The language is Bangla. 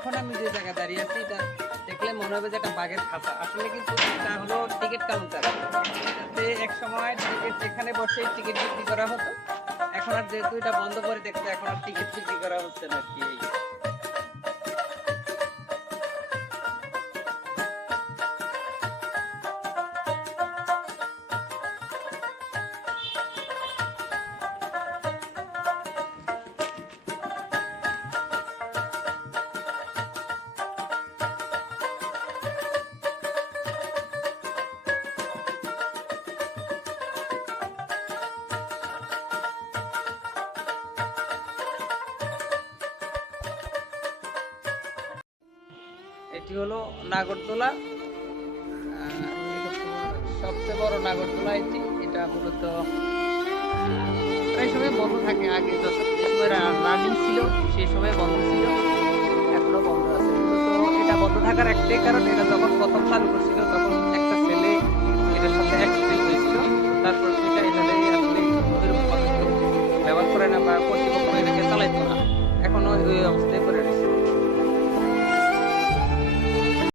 এখন আমি যে জায়গায় দাঁড়িয়ে আছি এটা দেখলে মনে হবে যে একটা বাঘের খাঁচা, আসলে কিন্তু এটা হলো টিকিট কাউন্টার। এটাতে এক সময় টিকিট যেখানে বসে টিকিট বিক্রি করা হতো, এখন আর যেহেতু এটা বন্ধ করে দেখতে এখন আর টিকিট বিক্রি করা হচ্ছে না আর কি। এটি হলো নাগরদোলা, সবচেয়ে বড় নাগরদোলা এটি। এটা মূলত প্রায় সময় বন্ধ থাকে, আগে যখন যে সময় রানিং ছিল সেই সময় বন্ধ ছিল, এখনো বন্ধ আছে। মূলত এটা বন্ধ থাকার একটাই কারণ, এটা যখন প্রথম চালু করছিল তখন একটা ছেলে এটার সাথে